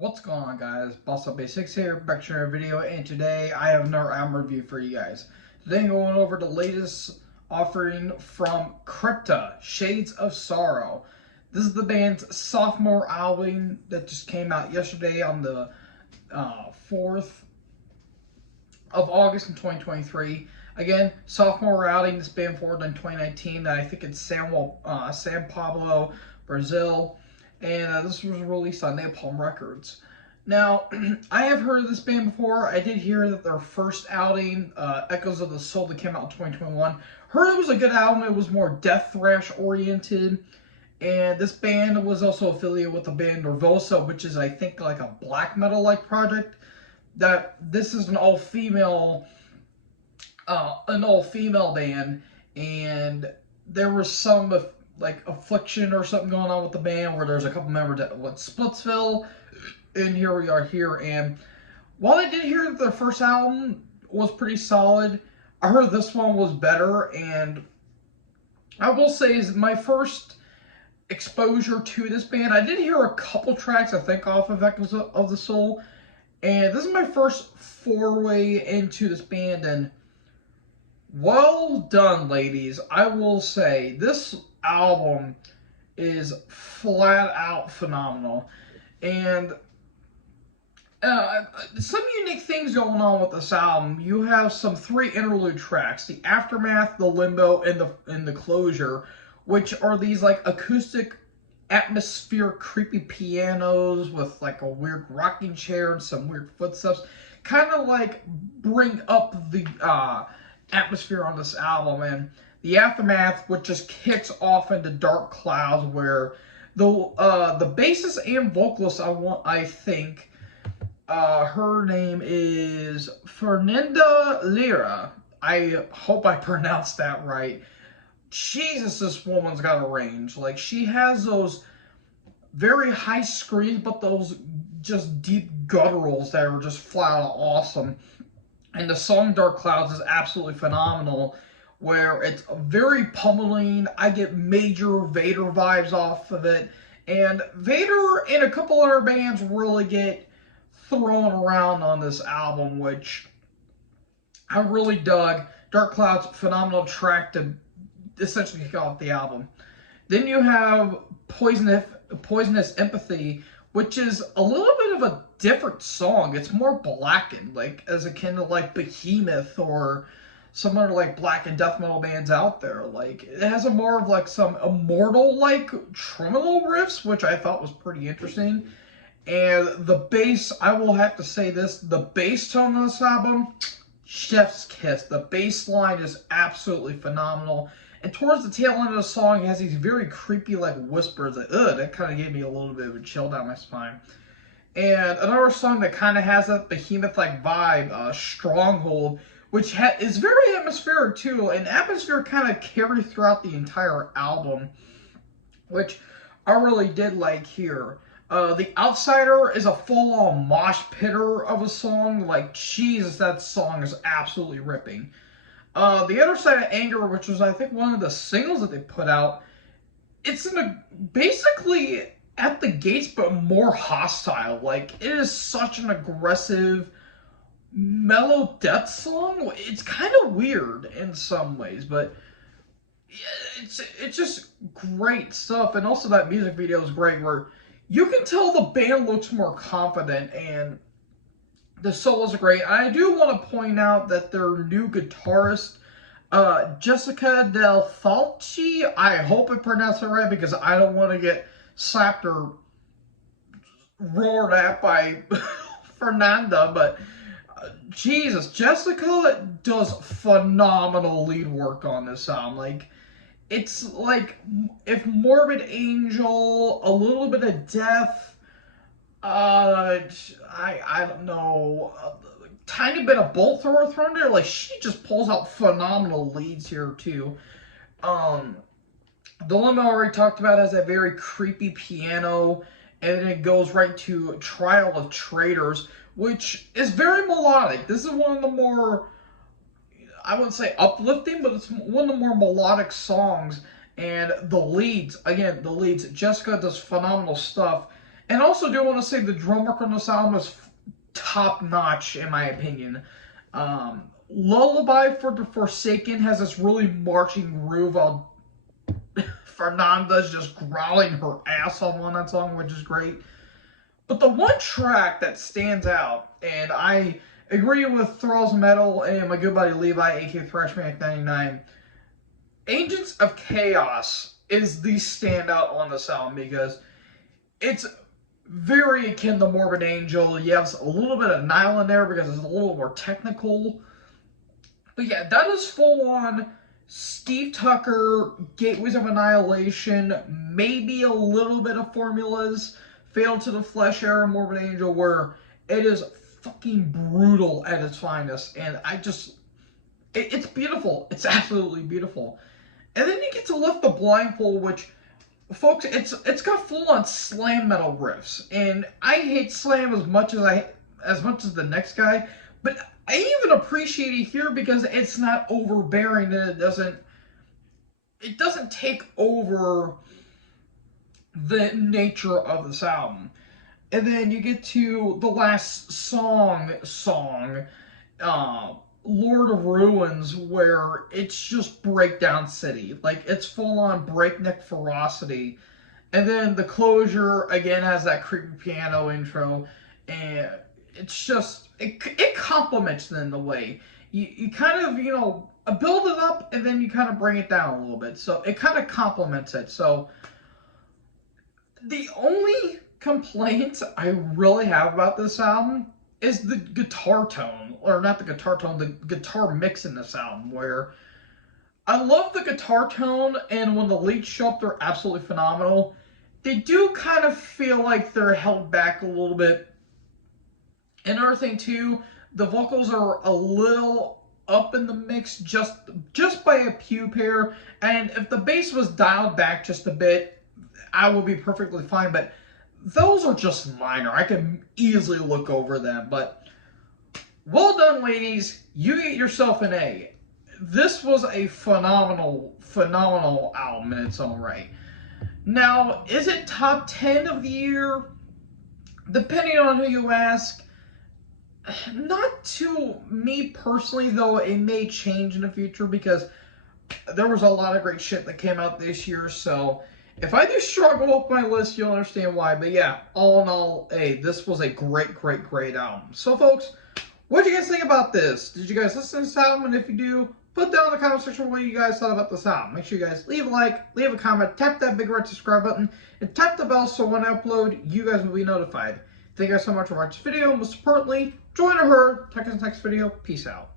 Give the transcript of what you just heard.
What's going on, guys? Boss Up Basics here, back to another video, and today I have another album review for you guys. Today I'm going over the latest offering from Crypta, Shades of Sorrow. This is the band's sophomore album that just came out yesterday on the 4th of August in 2023. Again, sophomore outing. This band formed in 2019. I think it's San Pablo, Brazil, and this was released on Napalm Records. Now, I have heard of this band before. I did hear that their first outing, Echoes of the Soul, that came out in 2021. Heard it was a good album. It was more death thrash oriented. And this band was also affiliated with the band Nervosa, which is, I think, like a black metal-like project. That this is an all-female band, and there was some like affliction or something going on with the band where there's a couple members that went Splitsville, and here we are here. And while I did hear that their first album was pretty solid, I heard this one was better. And I will say, is my first exposure to this band. I did hear a couple tracks, I think, off of Echoes of the Soul, and this is my first foray into this band, and well done, ladies. I will say, this album is flat out phenomenal. And some unique things going on with this album. You have some 3 interlude tracks: the Aftermath, the Limbo, and the Closure, which are these like acoustic, atmospheric, creepy pianos with like a weird rocking chair and some weird footsteps, kind of like bring up the atmosphere on this album. And the Aftermath, which just kicks off into Dark Clouds, where the bassist and vocalist, I think her name is Fernanda Lira. I hope I pronounced that right. Jesus, this woman's got a range. Like, she has those very high screams, but those just deep gutturals that are just flat out awesome. And the song Dark Clouds is absolutely phenomenal, where it's very pummeling. I get major Vader vibes off of it. And Vader and a couple other bands really get thrown around on this album, which I really dug. Dark Clouds, phenomenal track to essentially kick off the album. Then you have Poisonous Empathy, which is a little bit of a different song. It's more blackened, like as akin to like Behemoth or some other like black and death metal bands out there. Like, it has a more of like some immortal like tremolo riffs, which I thought was pretty interesting. And the bass, I will have to say this, the bass tone of this album, chef's kiss. The bass line is absolutely phenomenal. And towards the tail end of the song, it has these very creepy, like, whispers that kind of gave me a little bit of a chill down my spine. And another song that kind of has that Behemoth-like vibe, Stronghold, which is very atmospheric, too. And atmosphere kind of carries throughout the entire album, which I really did like here. The Outsider is a full-on mosh pitter of a song. Like, Jesus, that song is absolutely ripping. The Other Side of Anger, which was, I think, one of the singles that they put out, it's basically at the gates, but more hostile. Like, it is such an aggressive, mellow death song. It's kind of weird in some ways, but it's just great stuff. And also that music video is great, where you can tell the band looks more confident, and the solos are great. I do want to point out that their new guitarist, Jessica Del Falchi, I hope I pronounced it right, because I don't want to get slapped or roared at by Fernanda, but Jesus, Jessica does phenomenal lead work on this album. Like, it's like if Morbid Angel, a little bit of Death, I don't know, a tiny bit of Bolt Thrower thrown there. Like, she just pulls out phenomenal leads here too. The Limbo I already talked about has that very creepy piano, and then it goes right to Trial of Traitors, which is very melodic. This is one of the more, I wouldn't say uplifting, but it's one of the more melodic songs. And the leads, again, Jessica does phenomenal stuff. And also do want to say the drum work on this album is top notch in my opinion. Lullaby for the Forsaken has this really marching groove while Fernanda's just growling her ass off on that song, which is great. But the one track that stands out, and I agree with Thrall's Metal and my good buddy Levi, aka Thrashmaniac99, Agents of Chaos is the standout on this album because it's very akin to Morbid Angel. You have a little bit of Nile in there because it's a little more technical. But yeah, that is full on Steve Tucker, Gateways of Annihilation, maybe a little bit of Formulas, Fatal to the Flesh era, Morbid Angel, where it is fucking brutal at its finest. And it's beautiful. It's absolutely beautiful. And then you get to Lift the Blindfold, which, folks, it's got full-on slam metal riffs, and I hate slam as much as the next guy, but I even appreciate it here because it's not overbearing and it doesn't take over the nature of this album. And then you get to the last song, Lord of Ruins, where it's just Breakdown City. Like, it's full-on breakneck ferocity. And then the closure, again, has that creepy piano intro. And it's just, it complements it in the way. You kind of, build it up, and then you kind of bring it down a little bit. So it kind of complements it. So the only complaint I really have about this album is the guitar tone, or not the guitar tone, the guitar mix in this album, where I love the guitar tone, and when the leads show up, they're absolutely phenomenal. They do kind of feel like they're held back a little bit. Another thing, too, the vocals are a little up in the mix just by a pew pair, and if the bass was dialed back just a bit, I would be perfectly fine, but those are just minor. I can easily look over them, but well done, ladies. You get yourself an A. This was a phenomenal album in its own right. Now, is it top 10 of the year? Depending on who you ask. Not to me personally, though it may change in the future because there was a lot of great shit that came out this year, so if I do struggle with my list, you'll understand why. But yeah, all in all, hey, this was a great album. So, folks, what do you guys think about this? Did you guys listen to this album? And if you do, put down in the comment section what you guys thought about this album. Make sure you guys leave a like, leave a comment, tap that big red subscribe button, and tap the bell so when I upload, you guys will be notified. Thank you guys so much for watching this video. Most importantly, join our herd. Next video. Peace out.